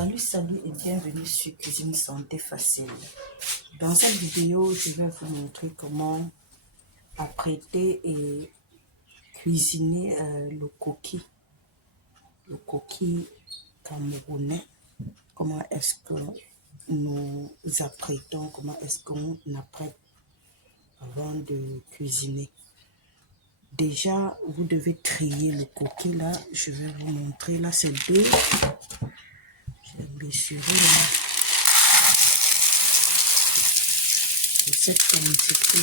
Salut et bienvenue sur Cuisine Santé Facile. Dans cette vidéo, je vais vous montrer comment apprêter et cuisiner le coquille camerounais. Comment est-ce que nous apprêtons, comment est-ce qu'on apprête avant de cuisiner. Déjà, vous devez trier le coquille là. Je vais vous montrer. Là, c'est deux. Je vais mesurer là. De cette quantité.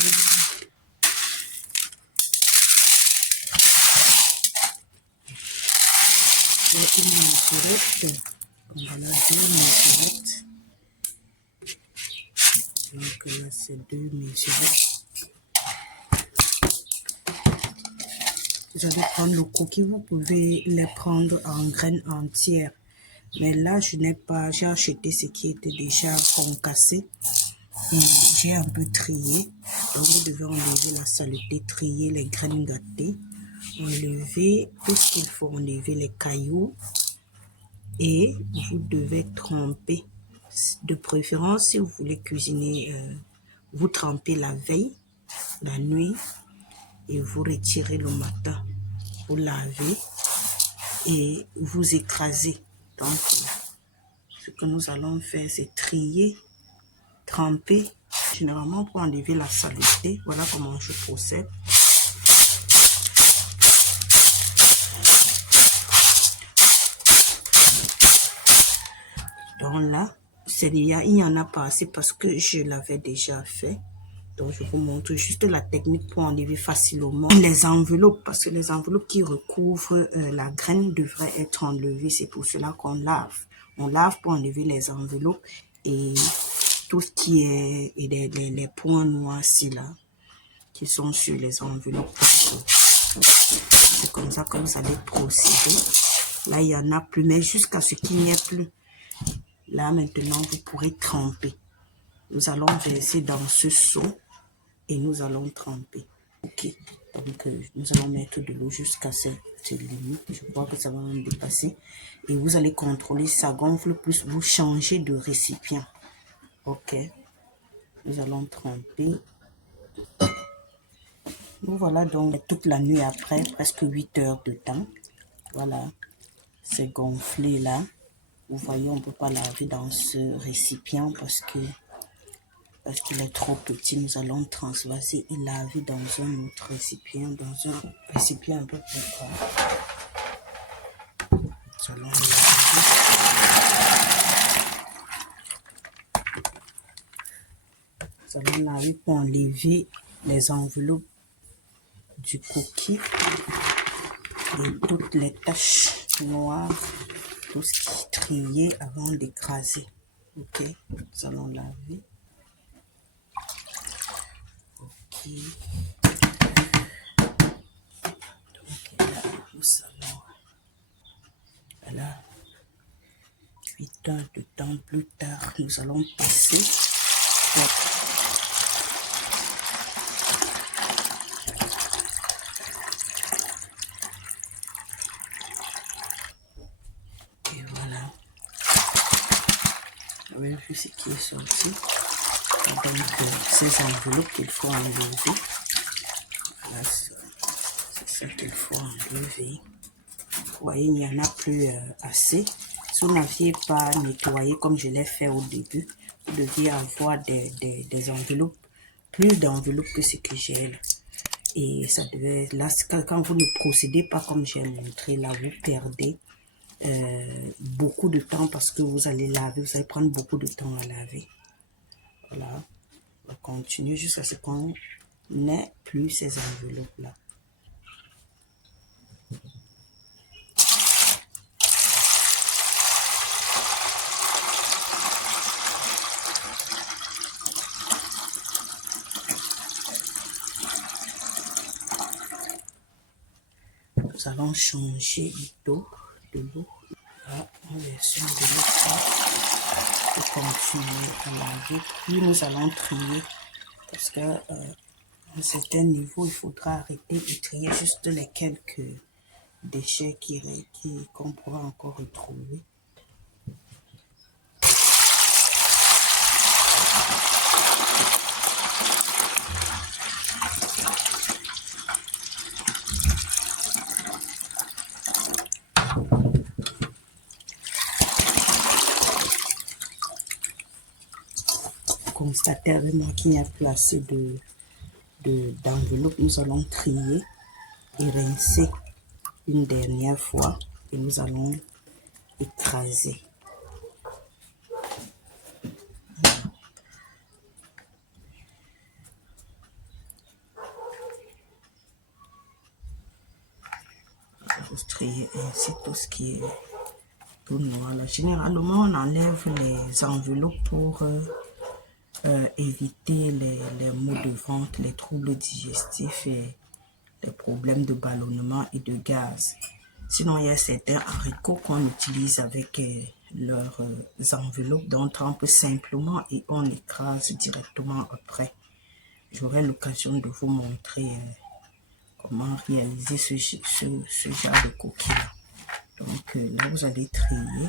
J'ai une mesurette. Voilà, deux mesurettes. Donc là, c'est deux mesurettes. Vous allez prendre le coquille, vous pouvez les prendre en graines entières. Mais là, je n'ai pas, j'ai acheté ce qui était déjà concassé. Et j'ai un peu trié. Donc, vous devez enlever la saleté, trier les graines gâtées, enlever tout ce qu'il faut, enlever les cailloux. Et vous devez tremper. De préférence, si vous voulez cuisiner, vous trempez la veille, la nuit, et vous retirez le matin. Vous lavez et vous écrasez. Donc, ce que nous allons faire, c'est trier, tremper, généralement pour enlever la saleté. Voilà comment je procède. Donc là, il y en a pas assez parce que je l'avais déjà fait. Donc, je vous montre juste la technique pour enlever facilement les enveloppes. Parce que les enveloppes qui recouvrent la graine devraient être enlevées. C'est pour cela qu'on lave. On lave pour enlever les enveloppes et tout ce qui est et les points noirs ici là, qui sont sur les enveloppes. C'est comme ça que vous allez procéder. Là, il n'y en a plus, mais jusqu'à ce qu'il n'y ait plus. Là, maintenant, vous pourrez tremper. Nous allons verser dans ce seau et nous allons tremper. Ok, donc nous allons mettre de l'eau jusqu'à cette limite. Je crois que ça va me dépasser. Et vous allez contrôler si ça gonfle plus, vous changez de récipient. Ok, nous allons tremper. Nous voilà donc toute la nuit après, presque 8 heures de temps. Voilà, c'est gonflé là. Vous voyez, on ne peut pas laver dans ce récipient parce qu'il est trop petit. Nous allons transvaser et laver dans un autre récipient, un peu plus grand. Nous allons laver pour enlever les enveloppes du coquille et toutes les taches noires, tout ce qui est trié avant d'écraser. Ok, nous allons laver. Ok. Donc là, nous allons. Voilà. 8 heures de temps plus tard, nous allons passer. Et voilà. Vous avez vu ce qui est sorti. Donc, ces enveloppes qu'il faut enlever. Voilà, c'est ça qu'il faut enlever. Vous voyez, il n'y en a plus assez. Si vous n'aviez pas nettoyé comme je l'ai fait au début, vous deviez avoir des enveloppes, plus d'enveloppes que ce que j'ai là. Et ça devait, là, quand vous ne procédez pas comme j'ai montré, là, vous perdez beaucoup de temps parce que vous allez laver, vous allez prendre beaucoup de temps à laver. Voilà, on va continuer jusqu'à ce qu'on n'ait plus ces enveloppes-là. Nous allons changer de l'eau. Là, en version de l'eau pour continuer à laver. Puis nous allons trier parce que à un certain niveau, il faudra arrêter de trier juste les quelques déchets qu'on pourra encore retrouver. constatez avec moi qu'il n'y a plus assez d'enveloppe. Nous allons trier et rincer une dernière fois et nous allons écraser. Vous trier ainsi tout ce qui est tout noir. Là, généralement, on enlève les enveloppes pour éviter les maux de ventre, les troubles digestifs et les problèmes de ballonnement et de gaz. Sinon, il y a certains haricots qu'on utilise avec leurs enveloppes, donc on trempe simplement et on écrase directement après. J'aurai l'occasion de vous montrer comment réaliser ce genre de coquille-là. Donc là, vous allez trier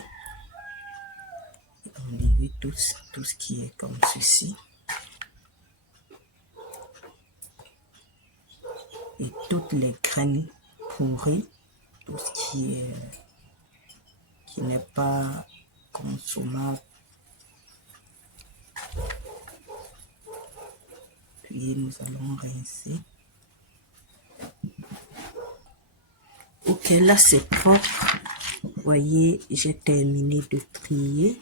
et enlever tout ce qui est comme ceci. Et toutes les graines pourries, tout ce qui n'est pas consommable. Puis nous allons rincer. Ok, là c'est propre. Vous voyez, j'ai terminé de trier.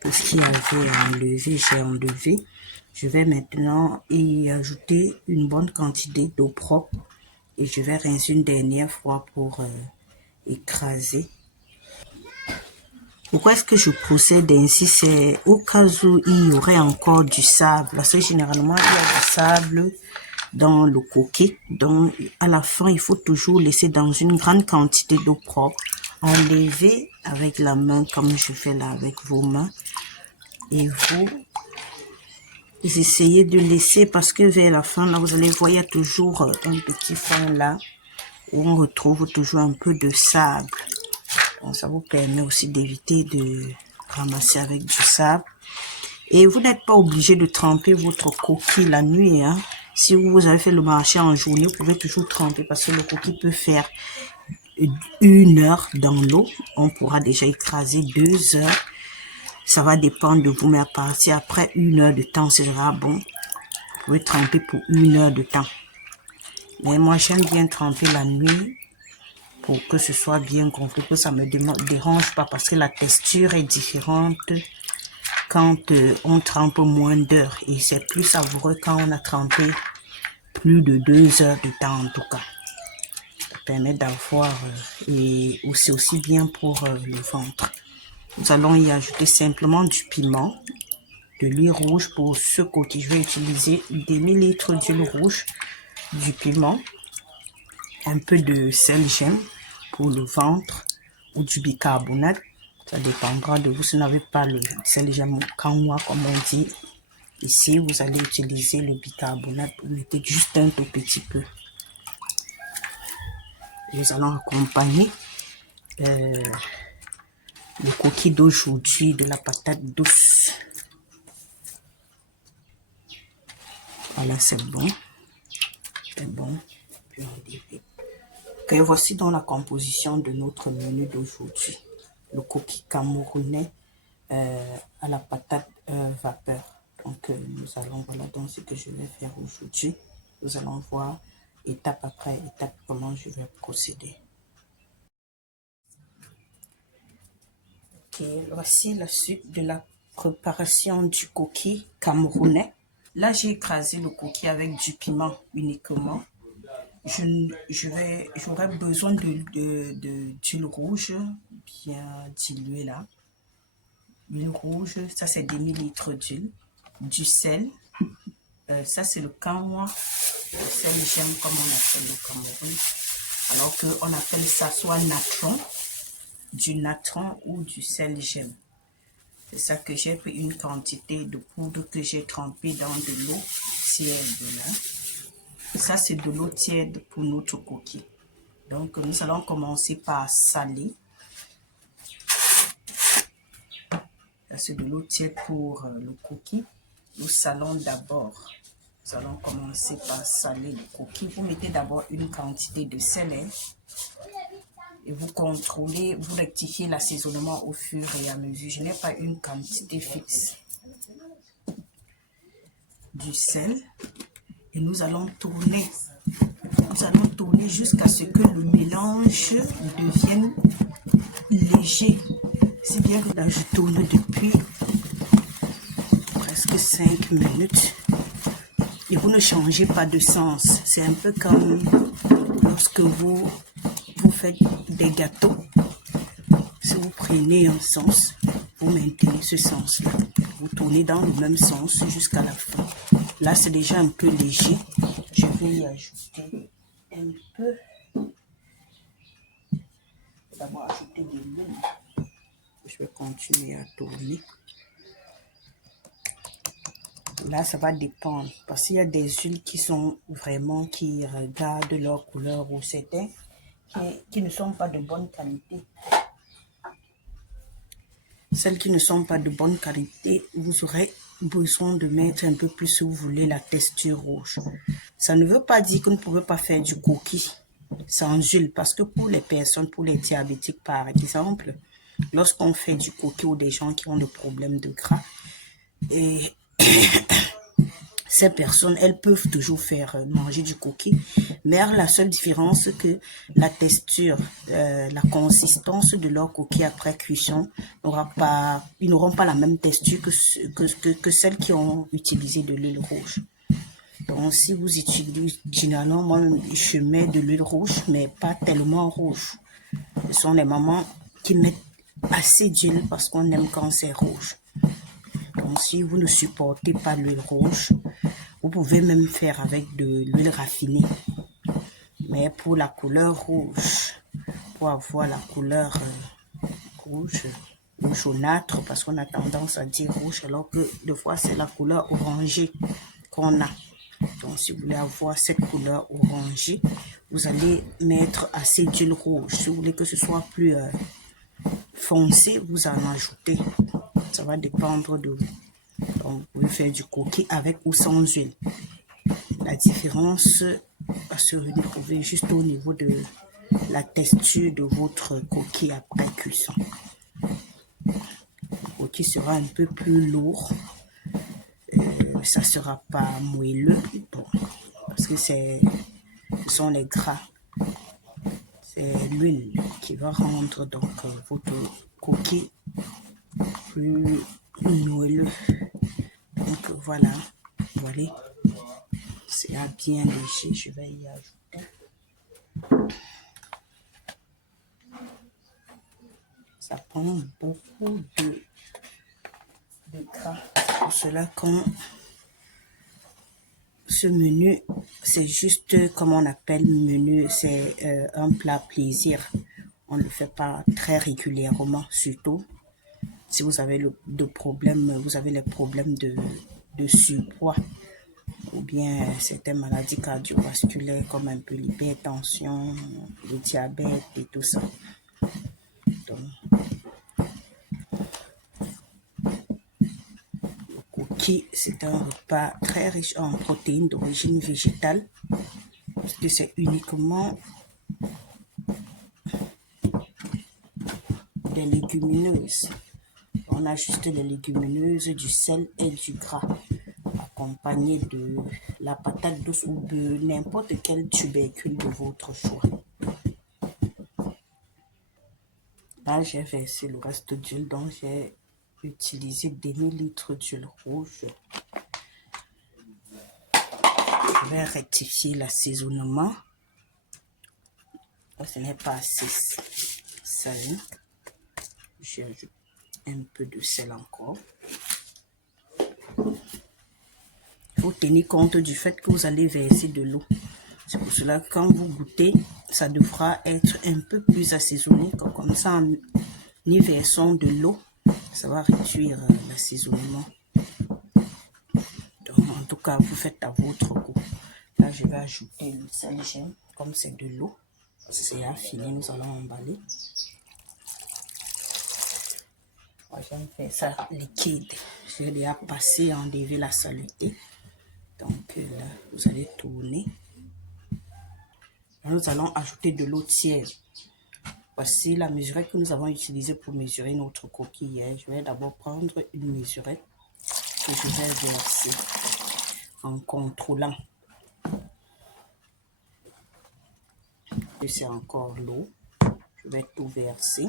Tout ce qu'il y avait à enlever, j'ai enlevé. Je vais maintenant y ajouter une bonne quantité d'eau propre et je vais rincer une dernière fois pour écraser. Pourquoi est-ce que je procède ainsi? C'est au cas où il y aurait encore du sable. Parce que généralement, il y a du sable dans le coquille. Donc, à la fin, il faut toujours laisser dans une grande quantité d'eau propre. Enlever avec la main, comme je fais là avec vos mains. Et vous essayez de laisser, parce que vers la fin, là, vous allez voir, il y a toujours un petit fond là, où on retrouve toujours un peu de sable. Donc, ça vous permet aussi d'éviter de ramasser avec du sable. Et vous n'êtes pas obligé de tremper votre coquille la nuit. Hein. Si vous avez fait le marché en journée, vous pouvez toujours tremper parce que le coquille peut faire 1 heure dans l'eau. On pourra déjà écraser 2 heures. Ça va dépendre de vous, mais à partir après 1 heure de temps, c'est déjà bon. Vous pouvez tremper pour 1 heure de temps. Mais moi, j'aime bien tremper la nuit pour que ce soit bien gonflé, que ça ne me dérange pas parce que la texture est différente quand on trempe moins d'heures. Et c'est plus savoureux quand on a trempé plus de 2 heures de temps en tout cas. Ça permet d'avoir, et c'est aussi bien pour le ventre. Nous allons y ajouter simplement du piment, de l'huile rouge pour ce côté. Je vais utiliser des millilitres d'huile rouge, du piment, un peu de sel gemme pour le ventre ou du bicarbonate. Ça dépendra de vous. Si vous n'avez pas le sel gemme kanwa comme on dit ici, vous allez utiliser le bicarbonate. Vous mettez juste un tout petit peu. Nous allons accompagner le coquille d'aujourd'hui de la patate douce. Voilà, c'est bon. C'est bon. Puis ok, voici donc la composition de notre menu d'aujourd'hui. Le coquille camerounais à la patate vapeur. Donc, nous allons, voilà donc ce que je vais faire aujourd'hui. Nous allons voir étape après étape comment je vais procéder. Ok, voici la suite de la préparation du coquille camerounais. Là, j'ai écrasé le coquille avec du piment uniquement. J'aurai besoin d'huile rouge bien diluée là. L'huile rouge, ça c'est des millilitres d'huile. Du sel, ça c'est le kanwa, le sel gemme comme on appelle le Cameroun. Alors qu'on appelle ça soit natron, du natron ou du sel gemme. C'est ça que j'ai pris une quantité de poudre que j'ai trempée dans de l'eau tiède là. Ça c'est de l'eau tiède pour notre coquille. Donc nous allons commencer par saler. Ça c'est de l'eau tiède pour le coquille. Nous salons d'abord. Nous allons commencer par saler le coquille. Vous mettez d'abord une quantité de sel et vous contrôlez, vous rectifiez l'assaisonnement au fur et à mesure. Je n'ai pas une quantité fixe. du sel et nous allons tourner. Nous allons tourner jusqu'à ce que le mélange devienne léger. C'est bien que là, je tourne depuis presque 5 minutes. Et vous ne changez pas de sens. C'est un peu comme lorsque vous faites des gâteaux. Si vous prenez un sens, vous maintenez ce sens-là. Vous tournez dans le même sens jusqu'à la fin. Là, c'est déjà un peu léger. Je vais y ajouter un peu. D'abord ajouter de l'huile. Je vais continuer à tourner. Là, ça va dépendre. Parce qu'il y a des huiles qui sont vraiment, qui regardent leur couleur ou certains qui ne sont pas de bonne qualité. Celles qui ne sont pas de bonne qualité, vous aurez besoin de mettre un peu plus si vous voulez la texture rouge. Ça ne veut pas dire que vous ne pouvez pas faire du cookie sans huile. Parce que pour les personnes, pour les diabétiques par exemple, lorsqu'on fait du cookie ou des gens qui ont des problèmes de gras, et ces personnes, elles peuvent toujours faire manger du cookie, mais la seule différence, c'est que la texture, la consistance de leur cookie après cuisson ils n'auront pas la même texture que celles qui ont utilisé de l'huile rouge. Donc, si vous utilisez, généralement, moi, je mets de l'huile rouge, mais pas tellement rouge. Ce sont les mamans qui mettent assez d'huile parce qu'on aime quand c'est rouge. Donc, si vous ne supportez pas l'huile rouge, vous pouvez même faire avec de l'huile raffinée. Mais pour la couleur rouge, pour avoir la couleur rouge ou jaunâtre, parce qu'on a tendance à dire rouge, alors que des fois c'est la couleur orangée qu'on a. Donc, si vous voulez avoir cette couleur orangée, vous allez mettre assez d'huile rouge. Si vous voulez que ce soit plus foncé, vous en ajoutez. Ça va dépendre de vous. Donc, vous pouvez faire du cookie avec ou sans huile. La différence va se retrouver juste au niveau de la texture de votre cookie après cuisson. Le cookie sera un peu plus lourd. Ça ne sera pas moelleux. Bon, parce que ce sont les gras. C'est l'huile qui va rendre donc votre cookie plus moelleux. Donc voilà, voilà. C'est bien léger, je vais y ajouter. Ça prend beaucoup de gras. Pour cela, quand ce menu, c'est juste comme on appelle menu, c'est un plat plaisir. On ne le fait pas très régulièrement, surtout si vous avez les problèmes de surpoids ou bien certaines maladies cardiovasculaires comme un peu l'hypertension, le diabète et tout ça. Donc, le cookie, c'est un repas très riche en protéines d'origine végétale, parce que c'est uniquement des légumineuses. On a juste des légumineuses, du sel et du gras, accompagné de la patate douce ou de n'importe quel tubercule de votre choix. Là, j'ai versé le reste d'huile, donc j'ai utilisé demi-litre d'huile rouge. Je vais rectifier l'assaisonnement. Ce n'est pas assez salé. J'ajoute un peu de sel encore. Il faut tenir compte du fait que vous allez verser de l'eau. C'est pour cela que quand vous goûtez, ça devra être un peu plus assaisonné. Comme ça, en y versant de l'eau, ça va réduire l'assaisonnement. Donc, en tout cas, vous faites à votre goût. Là, je vais ajouter le sel gemme, comme c'est de l'eau. C'est affiné, nous allons emballer. Moi, j'aime faire ça liquide. J'ai déjà passé à enlever la saleté. Donc là, vous allez tourner. Nous allons ajouter de l'eau tiède. Voici la mesurette que nous avons utilisée pour mesurer notre coquille. Je vais d'abord prendre une mesurette que je vais verser. en contrôlant que c'est encore l'eau. Je vais tout verser.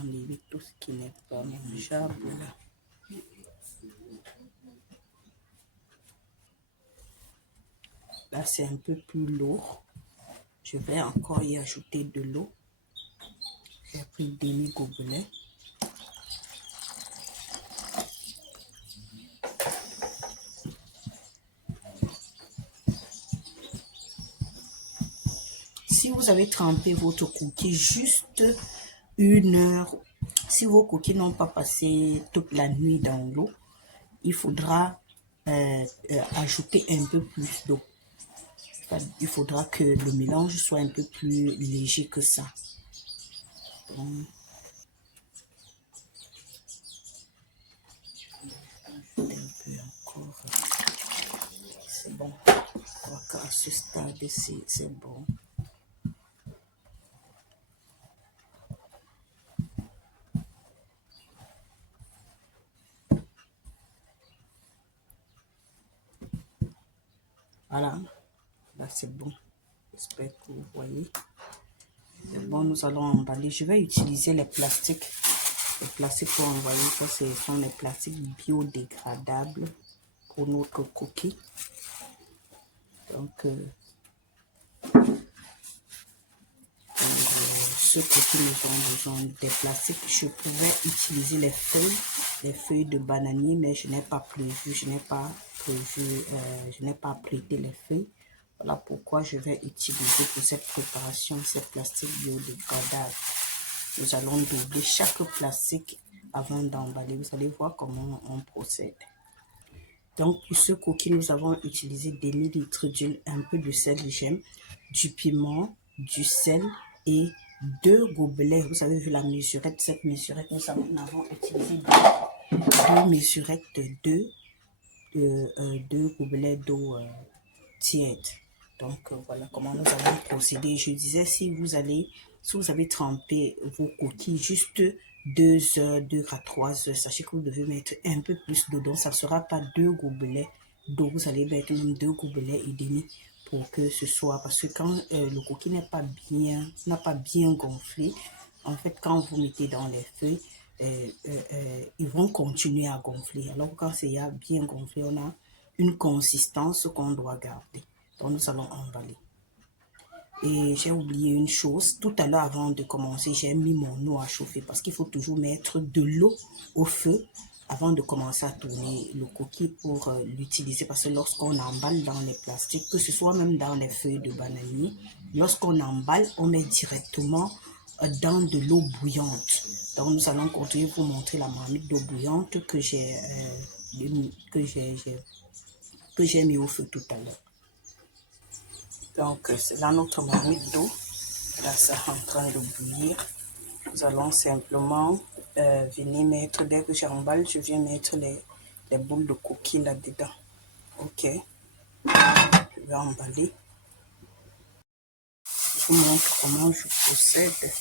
On évite tout ce qui n'est pas mangeable. Là, c'est un peu plus lourd. Je vais encore y ajouter de l'eau. J'ai pris demi-gobelet. Si vous avez trempé votre cookie juste 1 heure, si vos cookies n'ont pas passé toute la nuit dans l'eau, il faudra ajouter un peu plus d'eau. Il faudra que le mélange soit un peu plus léger que ça. Donc, un peu encore. C'est bon. Je crois qu'à ce stade-ci, c'est bon. Voilà. Là, c'est bon. J'espère que vous voyez. C'est bon, nous allons emballer. Je vais utiliser les plastiques. Les plastiques pour envoyer, ça, ce sont les plastiques biodégradables pour notre cookie. Donc, ceux qui ont besoin des plastiques, je pourrais utiliser les feuilles de bananier, mais je n'ai pas prévu, je n'ai pas prêté les feuilles. Voilà pourquoi je vais utiliser pour cette préparation ces plastiques biodégradables. Nous allons doubler chaque plastique avant d'emballer. Vous allez voir comment on procède. Donc, pour ce cookie, nous avons utilisé des millilitres d'huile, un peu de sel gemme, du piment, du sel et 2 gobelets. Vous avez vu la mesurette, cette mesurette, nous avons utilisé 2 mesurettes de 2 gobelets d'eau tiède. Donc, voilà comment nous allons procéder. Je disais, si vous avez trempé vos cookies juste 2 heures, 2 à 3 heures, sachez que vous devez mettre un peu plus d'eau. Donc, ça ne sera pas 2 gobelets d'eau. Vous allez mettre même 2 gobelets et demi pour que ce soit. Parce que quand le cookie n'a pas bien gonflé, en fait, quand vous mettez dans les feuilles, ils vont continuer à gonfler. Alors, quand c'est bien gonflé, on a une consistance qu'on doit garder. Donc, nous allons emballer. Et j'ai oublié une chose. Tout à l'heure, avant de commencer, j'ai mis mon eau à chauffer parce qu'il faut toujours mettre de l'eau au feu avant de commencer à tourner le cookie pour l'utiliser. Parce que lorsqu'on emballe dans les plastiques, que ce soit même dans les feuilles de bananier, lorsqu'on emballe, on met directement dans de l'eau bouillante. Donc, nous allons continuer pour vous montrer la marmite d'eau bouillante que j'ai mis au feu tout à l'heure. Donc, c'est là notre marmite d'eau. Là, c'est en train de bouillir. Nous allons simplement venir mettre, dès que j'emballe, je viens mettre les boules de cookies là-dedans. Ok. Je vais emballer. Je vous montre comment je procède.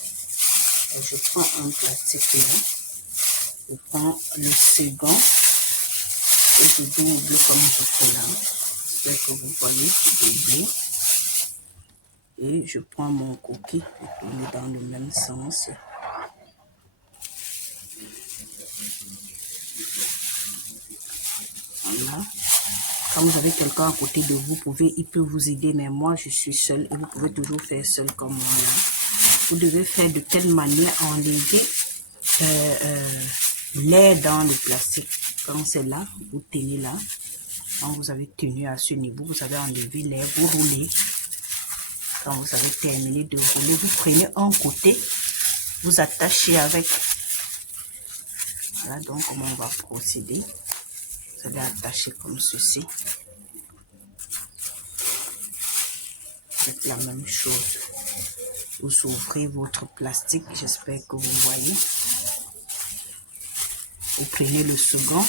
Je prends un plastique là. Je prends le second. Et je double comme je fais là. J'espère que vous voyez, doubler. Et je prends mon cookie et tourne dans le même sens. Voilà. Quand vous avez quelqu'un à côté de vous, il peut vous aider, mais moi je suis seule et vous pouvez toujours faire seul comme moi. Là. Vous devez faire de telle manière enlever l'air dans le plastique. Quand c'est là, vous tenez là. Quand vous avez tenu à ce niveau, vous avez enlevé l'air, vous roulez. Quand vous avez terminé de rouler, vous prenez un côté, vous attachez avec. Voilà donc comment on va procéder. Vous allez attacher comme ceci. Faites la même chose. Vous ouvrez votre plastique, j'espère que vous voyez. Vous prenez le second.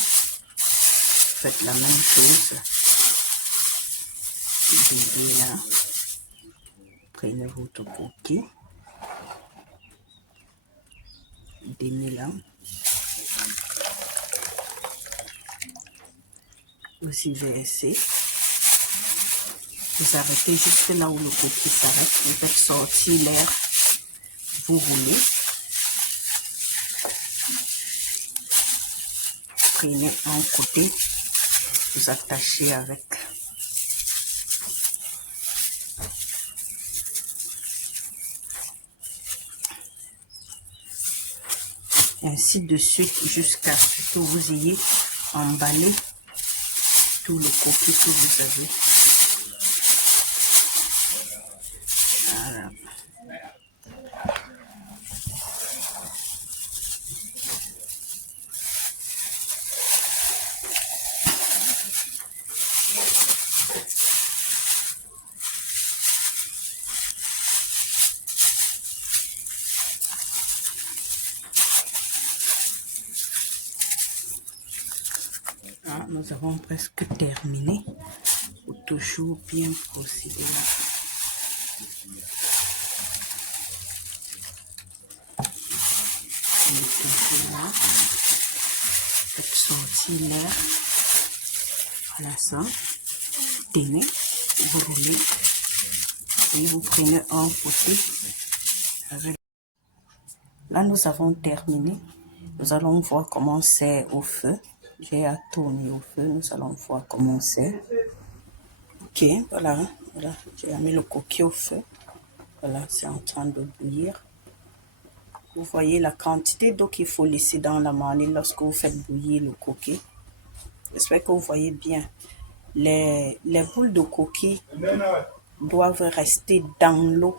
Faites la même chose. Vous là. Prenez votre cookie. demi là. Vous y versez. Vous arrêtez juste là où le coquille s'arrête. Vous faites sortir l'air. Vous roulez. Prenez un côté. Vous attachez avec. Ainsi de suite jusqu'à ce que vous ayez emballé tout le coquille que vous avez. Voilà. Ah, nous avons presque terminé. Il faut toujours bien procéder là. Là. Faites sortir l'air. Voilà ça. Tenez, vous roulez et vous prenez un côté. Là, nous avons terminé. Nous allons voir comment c'est au feu. J'ai à tourner au feu. Nous allons voir comment c'est. Ok, voilà. Voilà. J'ai mis le coquille au feu. Voilà, c'est en train de bouillir. Vous voyez la quantité d'eau qu'il faut laisser dans la marmite lorsque vous faites bouillir le coquille. J'espère que vous voyez bien. Les boules de coquille doivent rester dans l'eau.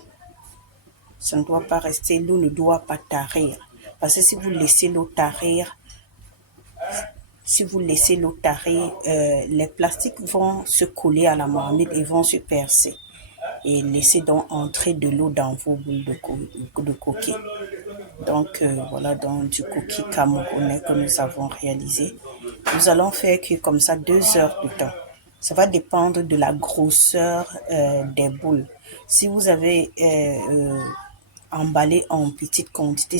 Ça ne doit pas rester, l'eau ne doit pas tarir. Parce que si vous laissez l'eau tarir, les plastiques vont se coller à la marmite et vont se percer. Et laissez donc entrer de l'eau dans vos boules de coquille. Donc voilà donc du coquille camerounais que nous avons réalisé. Nous allons faire cuire comme ça 2 heures de temps. Ça va dépendre de la grosseur des boules. Si vous avez emballé en petite quantité,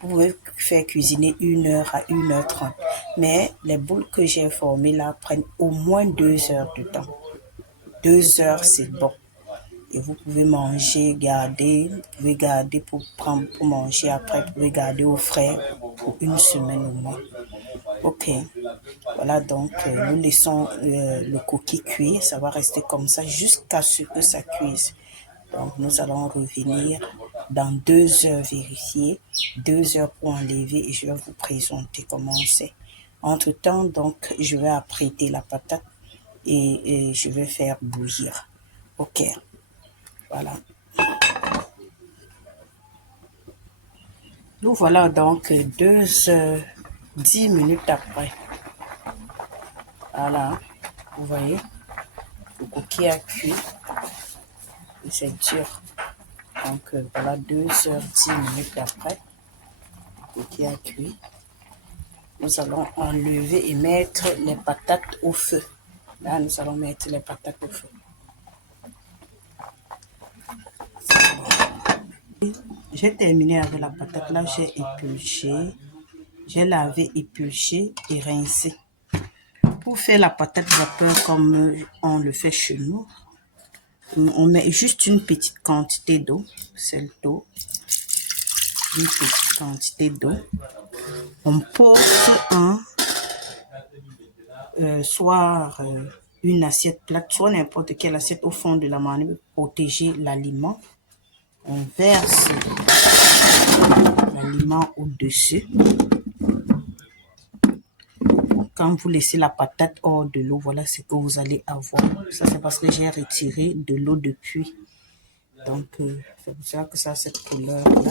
vous pouvez faire cuisiner 1 heure à 1h30. Mais les boules que j'ai formées là prennent au moins 2 heures de temps. 2 heures, c'est bon. Et vous pouvez manger, garder, vous pouvez garder pour manger après, vous pouvez garder au frais pour 1 semaine au moins. Ok, voilà donc nous laissons le coquille cuire, ça va rester comme ça jusqu'à ce que ça cuise. Donc nous allons revenir dans 2 heures vérifier, 2 heures pour enlever et je vais vous présenter comment c'est. Entre temps donc je vais apprêter la patate et je vais faire bouillir. Ok. Voilà. Nous voilà donc 10 minutes après. Voilà. Vous voyez, le coquille a cuit. Et c'est dur. Donc voilà 10 minutes après. Le coquille a cuit. Nous allons enlever et mettre les patates au feu. Là, nous allons mettre les patates au feu. J'ai terminé avec la patate. Là, j'ai épluché. J'ai lavé, épluché et rincé. Pour faire la patate vapeur comme on le fait chez nous, on met juste une petite quantité d'eau, c'est d'eau, une petite quantité d'eau. On pose soit une assiette plate, soit n'importe quelle assiette au fond de la marmite pour protéger l'aliment. On verse l'aliment au-dessus. Quand vous laissez la patate hors de l'eau, voilà ce que vous allez avoir. Ça, c'est parce que j'ai retiré de l'eau depuis. Donc, c'est pour ça que ça a cette couleur-là.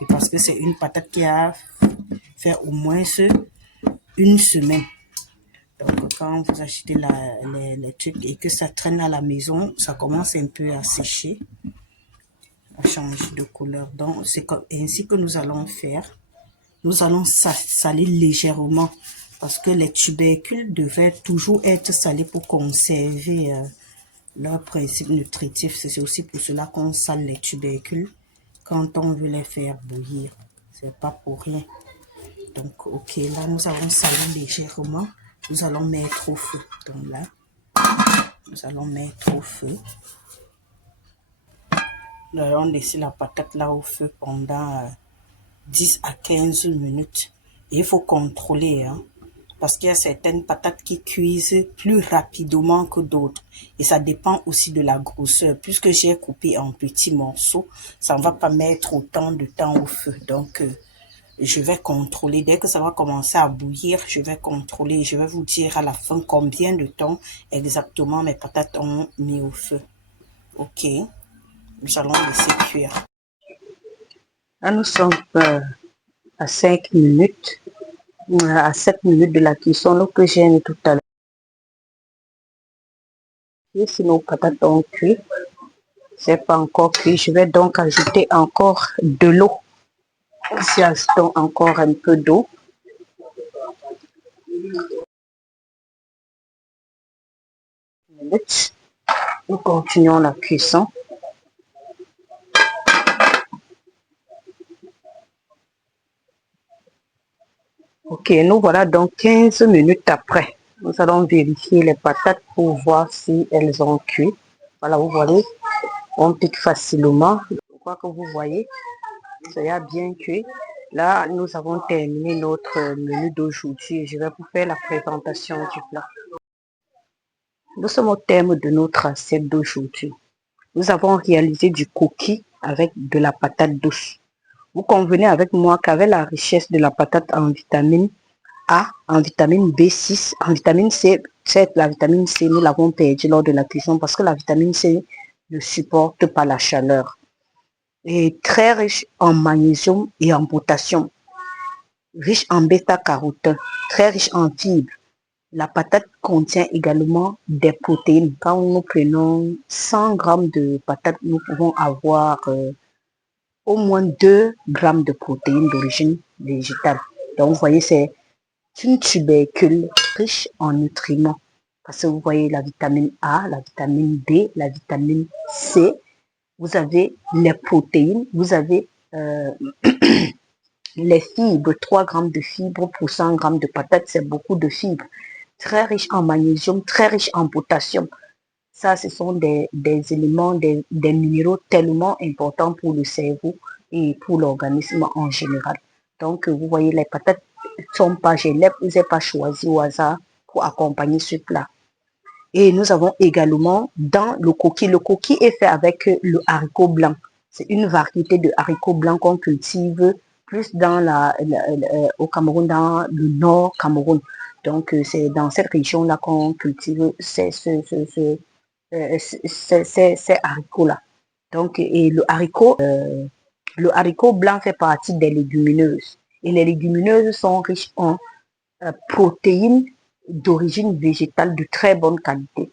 Et parce que c'est une patate qui a fait au moins 1 semaine. Donc, quand vous achetez les trucs et que ça traîne à la maison, ça commence un peu à sécher, à changer de couleur. Donc, c'est ainsi que nous allons faire. Nous allons saler légèrement parce que les tubercules devaient toujours être salés pour conserver leur principe nutritif. C'est aussi pour cela qu'on sale les tubercules quand on veut les faire bouillir. C'est pas pour rien. Donc, ok, là, nous allons saler légèrement. Nous allons mettre au feu. Donc là, nous allons mettre au feu. Nous allons laisser la patate là au feu pendant 10 à 15 minutes. Et il faut contrôler, hein, parce qu'il y a certaines patates qui cuisent plus rapidement que d'autres. Et ça dépend aussi de la grosseur. Puisque j'ai coupé en petits morceaux, ça ne va pas mettre autant de temps au feu. Donc, je vais contrôler. Dès que ça va commencer à bouillir, je vais contrôler. Je vais vous dire à la fin combien de temps exactement mes patates ont mis au feu. Ok, nous allons laisser cuire. Là, nous sommes à 5 minutes, à 7 minutes de la cuisson, donc que j'ai mis tout à l'heure. Et si nos patates ont cuit, c'est pas encore cuit, je vais donc ajouter encore de l'eau. Ici, ajoutons encore un peu d'eau. Nous continuons la cuisson. Ok, nous voilà donc 15 minutes après. Nous allons vérifier les patates pour voir si elles ont cuit. Voilà, vous voyez, on pique facilement. Je crois que vous voyez, ça a bien cuit. Là, nous avons terminé notre menu d'aujourd'hui. Je vais vous faire la présentation du plat. Nous sommes au terme de notre assiette d'aujourd'hui. Nous avons réalisé du coquille avec de la patate douce. Vous convenez avec moi qu'avec la richesse de la patate en vitamine A, en vitamine B6, en vitamine C, certes la vitamine C, nous l'avons perdue lors de la cuisson parce que la vitamine C ne supporte pas la chaleur. Et très riche en magnésium et en potassium, riche en bêta-carotène, très riche en fibres. La patate contient également des protéines. Quand nous prenons 100 grammes de patate, nous pouvons avoir au moins 2 grammes de protéines d'origine végétale. Donc, vous voyez, c'est une tubercule riche en nutriments. Parce que vous voyez la vitamine A, la vitamine B, la vitamine C. Vous avez les protéines, vous avez les fibres, 3 grammes de fibres pour 100 grammes de patates, c'est beaucoup de fibres. Très riche en magnésium, très riche en potassium. Ça, ce sont des éléments, des minéraux tellement importants pour le cerveau et pour l'organisme en général. Donc, vous voyez, les patates ne sont pas, je ne les ai pas choisies au hasard pour accompagner ce plat. Et nous avons également dans le coquille. Le coquille est fait avec le haricot blanc. C'est une variété de haricot blanc qu'on cultive plus dans au Cameroun, dans le nord Cameroun. Donc, c'est dans cette région-là qu'on cultive ces haricots-là. Donc, et le haricot blanc fait partie des légumineuses. Et les légumineuses sont riches en protéines d'origine végétale de très bonne qualité,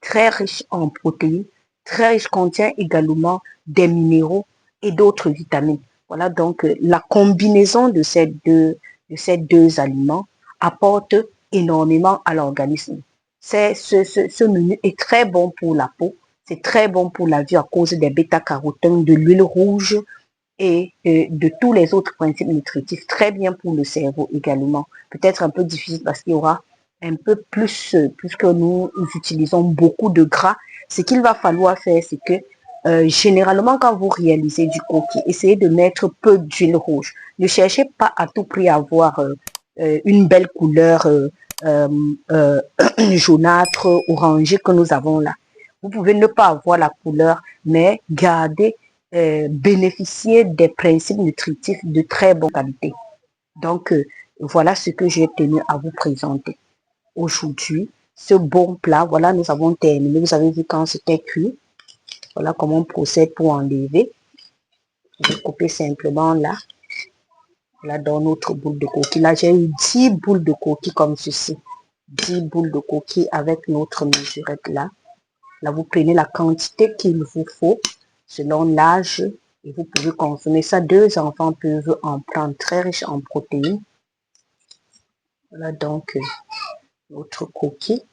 très riche en protéines, très riche, contient également des minéraux et d'autres vitamines. Voilà donc la combinaison de ces deux aliments apporte énormément à l'organisme. Ce menu est très bon pour la peau, c'est très bon pour la vue à cause des bêta-carotènes, de l'huile rouge et de tous les autres principes nutritifs. Très bien pour le cerveau également. Peut-être un peu difficile parce qu'il y aura un peu plus, puisque nous utilisons beaucoup de gras. Ce qu'il va falloir faire, c'est que généralement, quand vous réalisez du coquille, essayez de mettre peu d'huile rouge. Ne cherchez pas à tout prix à avoir une belle couleur jaunâtre, orangée que nous avons là. Vous pouvez ne pas avoir la couleur, mais garder, bénéficier des principes nutritifs de très bonne qualité. Donc, voilà ce que j'ai tenu à vous présenter aujourd'hui. Ce bon plat, voilà, nous avons terminé. Vous avez vu quand c'était cuit. Voilà comment on procède pour enlever. Je vais couper simplement là. Là, dans notre boule de coquille. Là, j'ai eu 10 boules de coquille comme ceci. 10 boules de coquille avec notre mesurette là. Là, vous prenez la quantité qu'il vous faut selon l'âge et vous pouvez consommer ça. 2 enfants peuvent en prendre, très riche en protéines. Voilà donc notre coquille.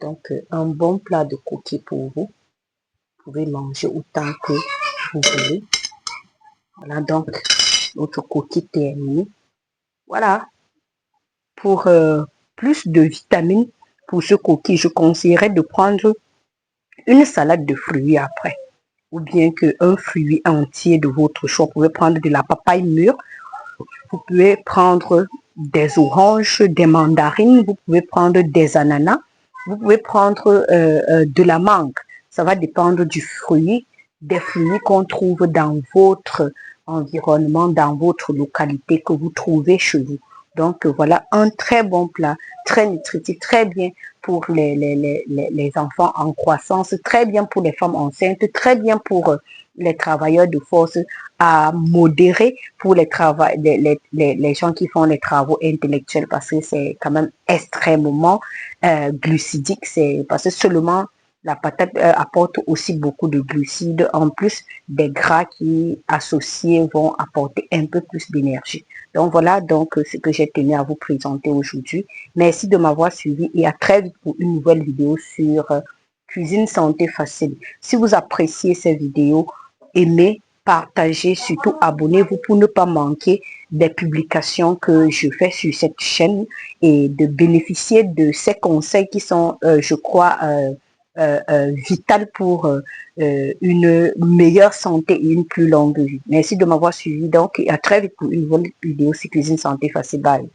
Donc, un bon plat de coquille pour vous. Vous pouvez manger autant que vous voulez. Voilà donc notre coquille terminée. Voilà. Pour plus de vitamines pour ce coquille, je conseillerais de prendre une salade de fruits après. Ou bien qu'un fruit entier de votre choix. Vous pouvez prendre de la papaye mûre. Vous pouvez prendre des oranges, des mandarines. Vous pouvez prendre des ananas. Vous pouvez prendre de la mangue. Ça va dépendre du fruit, des fruits qu'on trouve dans votre environnement, dans votre localité que vous trouvez chez vous. Donc voilà un très bon plat, très nutritif, très bien pour les enfants en croissance, très bien pour les femmes enceintes, très bien pour les travailleurs de force, à modérer pour les gens qui font les travaux intellectuels parce que c'est quand même extrêmement glucidique. C'est parce que seulement la patate apporte aussi beaucoup de glucides, en plus des gras qui associés vont apporter un peu plus d'énergie. Donc voilà donc ce que j'ai tenu à vous présenter aujourd'hui. Merci de m'avoir suivi et à très vite pour une nouvelle vidéo sur cuisine santé facile. Si vous appréciez ces vidéos, aimez, partagez, surtout abonnez-vous pour ne pas manquer des publications que je fais sur cette chaîne et de bénéficier de ces conseils qui sont, je crois, vital pour une meilleure santé et une plus longue vie. Merci de m'avoir suivi donc et à très vite pour une nouvelle vidéo sur cuisine santé facile. Bye.